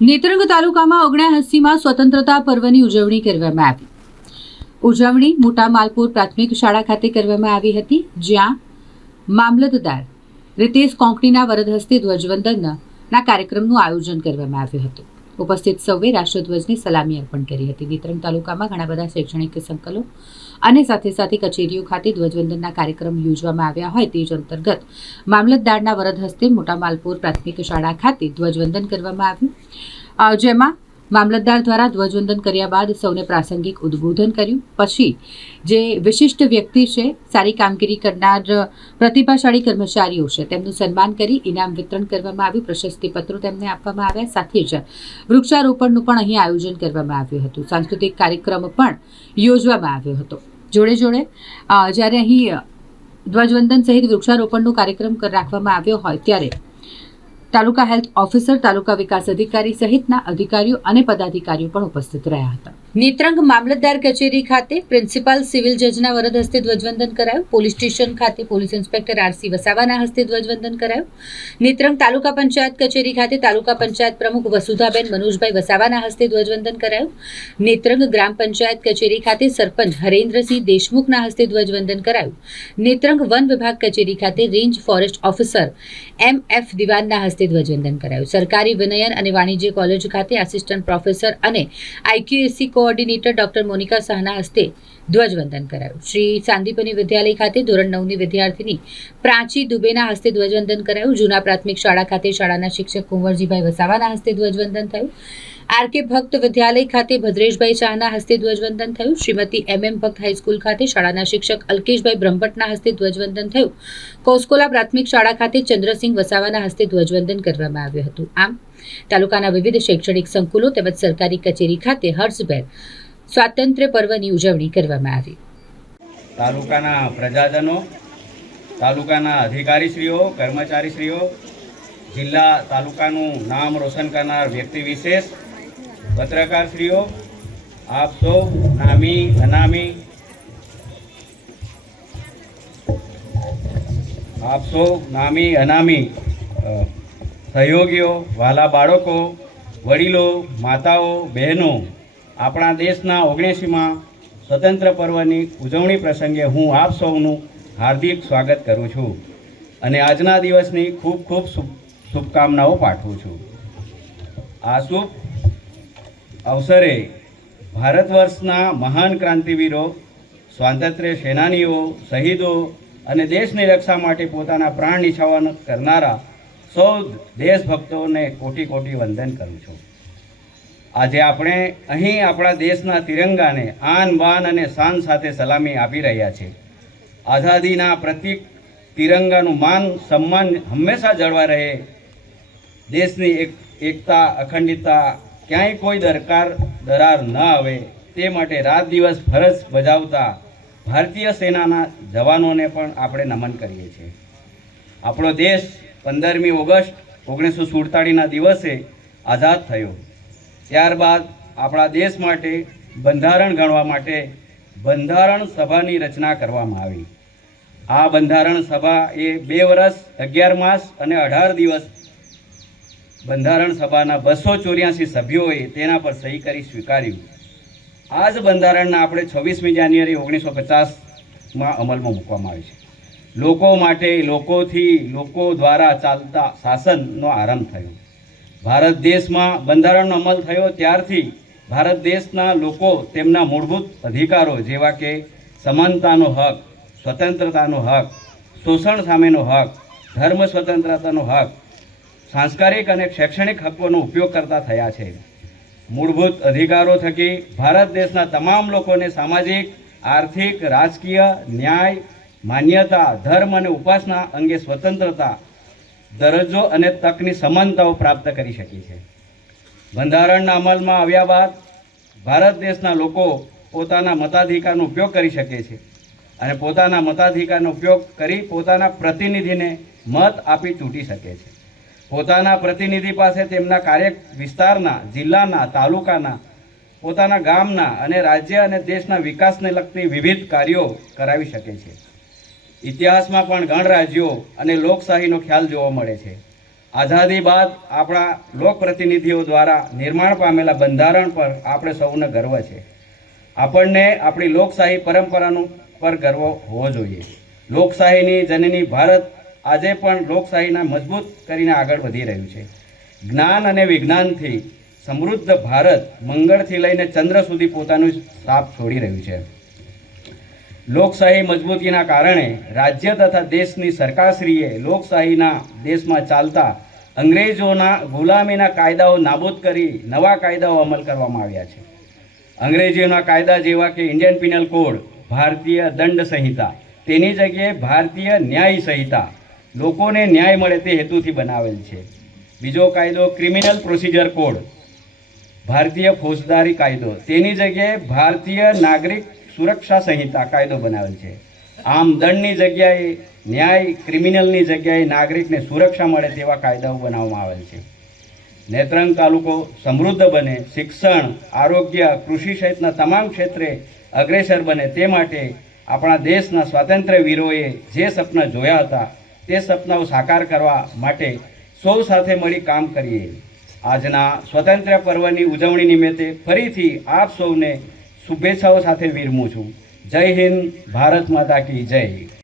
નેત્રંગ તાલુકામાં ઓગણ્યાએંસીમાં સ્વતંત્રતા પર્વની ઉજવણી કરવામાં આવી. ઉજવણી મોટા માલપુર પ્રાથમિક શાળા ખાતે કરવામાં આવી હતી, જ્યાં મામલતદાર રીતેશ કોંકણીના વરદ હસ્તે ધ્વજવંદનના કાર્યક્રમનું આયોજન કરવામાં આવ્યું હતું. ઉપસ્થિત સૌએ રાષ્ટ્રધ્વજને સલામી અર્પણ કરી હતી. વિતરણ તાલુકામાં ઘણા બધા શૈક્ષણિક સંકલો અને સાથે સાથે કચેરીઓ ખાતે ધ્વજવંદનના કાર્યક્રમ યોજવામાં આવ્યા હોય તે જ અંતર્ગત મામલતદારના વરદ હસ્તે મોટા માલપુર પ્રાથમિક શાળા ખાતે ધ્વજવંદન કરવામાં આવ્યું. જેમાં મામલતદાર દ્વારા ધ્વજવંદન કર્યા બાદ સૌને પ્રાસંગિક ઉદ્બોધન કર્યું. પછી જે વિશિષ્ટ વ્યક્તિ છે, સારી કામગીરી કરનાર પ્રતિભાશાળી કર્મચારીઓ છે, તેમનું સન્માન કરી ઇનામ વિતરણ કરવામાં આવ્યું. પ્રશસ્તિપત્રો તેમને આપવામાં આવ્યા. સાથે જ વૃક્ષારોપણનું પણ અહીં આયોજન કરવામાં આવ્યું હતું. સાંસ્કૃતિક કાર્યક્રમ પણ યોજવામાં આવ્યો હતો. જોડે જોડે જ્યારે અહીં ધ્વજવંદન સહિત વૃક્ષારોપણનો કાર્યક્રમ રાખવામાં આવ્યો હોય ત્યારે તાલુકા હેલ્થ ઓફિસર તાલુકા વિકાસ અધિકારી સહિતના અધિકારીઓ અને પદાધિકારીઓ પણ ઉપસ્થિત રહ્યા હતા. નેત્રંગ મામલતદાર કચેરી ખાતે પ્રિન્સિપાલ સિવિલ જજના વરદ હસ્તે ધ્વજવંદન કરાયું. પોલીસ સ્ટેશન ખાતે પોલીસ ઇન્સ્પેક્ટર આરસી વસાવાના હસ્તે ધ્વજવંદન કરાયું. નેત્રંગ તાલુકા પંચાયત કચેરી ખાતે તાલુકા પંચાયત પ્રમુખ વસુધાબેન મનોજભાઈ વસાવાના હસ્તે ધ્વજવંદન કરાયું. નેત્રંગ ગ્રામ પંચાયત કચેરી ખાતે સરપંચ હરેન્દ્રસિંહ દેશમુખના હસ્તે ધ્વજવંદન કરાયું. નેત્રંગ વન વિભાગ કચેરી ખાતે range forest officer M F દિવાનના હસ્તે ધ્વજવંદન કરાયું. સરકારી વિનયન અને વાણિજ્ય કોલેજ ખાતે આસિસ્ટન્ટ પ્રોફેસર અને આઈક્યુએસસી કોઓર્ડિનેટર ડોક્ટર મોનિકા શાહના હસ્તે ધ્વજવંદન કરાયું. શ્રી સાંદીપની વિદ્યાલય ખાતે ધોરણ નવની વિદ્યાર્થીની પ્રાચી દુબેના હસ્તે ધ્વજવંદન કરાયું. જૂના પ્રાથમિક શાળા ખાતે શાળાના શિક્ષક કુંવરજીભાઈ વસાવાના હસ્તે ધ્વજવંદન થયું. આર કે ભક્ત વિદ્યાલય ખાતે ભદ્રેશભાઈ શાહના હસ્તે ધ્વજવંદન થયું. શ્રીમતી એમ એમ ભક્ત હાઈસ્કૂલ ખાતે શાળાના શિક્ષક અલ્કેશભાઈ બ્રહ્મભટ્ટના હસ્તે ધ્વજવંદન થયું. કોસ્કોલા પ્રાથમિક શાળા ખાતે ચંદ્રસિંહ વસાવાના હસ્તે ધ્વજવંદન કરવામાં આવ્યું હતું. આમ, તાલુકાના વિવિધ શૈક્ષણિક સંકુલો તેમજ સરકારી કચેરી ખાતે હર્ષભેર સ્વાતંત્ર્ય પર્વની ઉજવણી કરવામાં આવી. તાલુકાના પ્રજાજનો, તાલુકાના અધિકારીશ્રીઓ, કર્મચારીશ્રીઓ, જિલ્લા તાલુકાનું નામ રોશન કરનાર વ્યક્તિ વિશેષ પત્રકારશ્રીઓ, આપ સૌ નામી, અનામી, આપ સૌ નામી, અનામી સહયોગીઓ, વાલા બાળકો, વડીલો, માતાઓ, બહેનો, આપણા દેશના ઓગણસીમાં સ્વતંત્ર પર્વની ઉજવણી પ્રસંગે હું આપ સૌનું હાર્દિક સ્વાગત કરું છું અને આજના દિવસની ખૂબ ખૂબ શુભ, શુભકામનાઓ પાઠવું છું. આ શુભ અવસરે ભારત વર્ષના મહાન ક્રાંતિવીરો, સ્વાતંત્ર્ય સેનાનીઓ, શહીદો અને દેશની રક્ષા માટે પોતાના પ્રાણ નિછાવન કરનારા સૌ દેશભક્તોને કોટી કોટી વંદન કરું છું. આજે આપણે અહીં આપણા દેશના તિરંગાને આન બાન અને શાન સાથે સલામી આપી રહ્યા છે. આઝાદીના પ્રતિક તિરંગાનું માન, સન્માન હંમેશા જળવા રહે. દેશની એક એકતા, અખંડિતતા ક્યાંય કોઈ દરકાર, દરાર ન આવે, તે માટે રાત દિવસ ફરજ બજાવતા ભારતીય સેનાના જવાનોને પણ આપણે નમન કરીએ છીએ. આપણો દેશ પંદરમી ઓગસ્ટ ઓગણીસો સુડતાળીસના દિવસે આઝાદ થયો. ત્યારબાદ આપણા દેશ માટે બંધારણ ગણવા માટે બંધારણ સભાની રચના કરવામાં આવી. આ બંધારણ સભા એ બે વર્ષ અગિયાર માસ અને અઢાર દિવસ બંધારણ સભાના બસો ચોર્યાસી સભ્યોએ તેના પર સહી કરી સ્વીકાર્યું. આ જ બંધારણના આપણે છવ્વીસમી જાન્યુઆરી ઓગણીસો પચાસમાં અમલમાં મૂકવામાં આવે છે. લોકો માટે, લોકોથી, લોકો દ્વારા ચાલતા શાસનનો આરંભ થયો. ભારત દેશમાં બંધારણનો અમલ થયો ત્યારથી ભારત દેશના લોકો તેમના મૂળભૂત અધિકારો જેવા કે સમાનતાનો હક, સ્વતંત્રતાનો હક, શોષણ સામેનો હક, ધર્મ સ્વતંત્રતાનો હક સાંસ્કારિક અને શૈક્ષણિક હકોનો ઉપયોગ કરતા થયા છે. મૂળભૂત અધિકારો થકી ભારત દેશના તમામ લોકોને સામાજિક, આર્થિક, રાજકીય, ન્યાય, માન્યતા, ધર્મ અને ઉપાસના અંગે સ્વતંત્રતા દરજ્જો અને તકની સમાનતાઓ પ્રાપ્ત કરી શકી છે. બંધારણના અમલમાં આવ્યા બાદ ભારત દેશના લોકો પોતાના મતાધિકારનો ઉપયોગ કરી શકે છે અને પોતાના મતાધિકારનો ઉપયોગ કરી પોતાના પ્રતિનિધિને મત આપી ચૂંટી શકે છે. પોતાના પ્રતિનિધિ પાસે તેમના કાર્ય વિસ્તારના, જિલ્લાના, તાલુકાના, પોતાના ગામના અને રાજ્ય અને દેશના વિકાસને લગતી વિવિધ કાર્યો કરાવી શકે છે. ઇતિહાસમાં પણ ગણરાજ્યો અને લોકશાહીનો ખ્યાલ જોવા મળે છે. આઝાદી બાદ આપણા લોકપ્રતિનિધિઓ દ્વારા નિર્માણ પામેલા બંધારણ પર આપણે સૌને ગર્વ છે. આપણને આપણી લોકશાહી પરંપરાનું પર ગર્વ હોવો જોઈએ. લોકશાહીની જનની ભારત આજે પણ લોકશાહીના મજબૂત કરીને આગળ વધી રહ્યું છે. જ્ઞાન અને વિજ્ઞાનથી સમૃદ્ધ ભારત મંગળથી લઈને ચંદ્ર સુધી પોતાનું સાપ છોડી રહ્યું છે. લોકશાહી મજબૂતીના કારણે રાજ્ય તથા દેશની સરકારશ્રીએ લોકશાહીના દેશમાં ચાલતા અંગ્રેજોના ગુલામીના કાયદાઓ નાબૂદ કરી નવા કાયદાઓ અમલ કરવામાં આવ્યા છે. અંગ્રેજીઓના કાયદા જેવા કે ઇન્ડિયન પિનલ કોડ, ભારતીય દંડ સંહિતા, તેની જગ્યાએ ભારતીય ન્યાય સંહિતા લોકોને ન્યાય મળે તે હેતુથી બનાવેલ છે. બીજો કાયદો ક્રિમિનલ પ્રોસિજર કોડ ભારતીય ફોજદારી કાયદો. તેની જગ્યાએ ભારતીય નાગરિક સુરક્ષા સંહિતા કાયદો બનાવેલ છે. આમ દંડની જગ્યાએ, ન્યાય ક્રિમિનલની જગ્યાએ નાગરિકને સુરક્ષા મળે તેવા કાયદાઓ બનાવવામાં આવેલ છે. નેત્રંગ તાલુકો સમૃદ્ધ બને, શિક્ષણ, આરોગ્ય, કૃષિ સહિતના તમામ ક્ષેત્રે અગ્રેસર બને તે માટે આપણા દેશના સ્વાતંત્ર્ય વીરોએ જે સપના જોયા હતા તે સપનાઓ સાકાર કરવા માટે સૌ સાથે મળી કામ કરીએ. આજના સ્વતંત્ર પર્વની ઉજવણી નિમિત્તે ફરીથી આપ સૌને શુભેચ્છાઓ સાથે વિરમું છું. જય હિન્દ, ભારત માતા કી જય.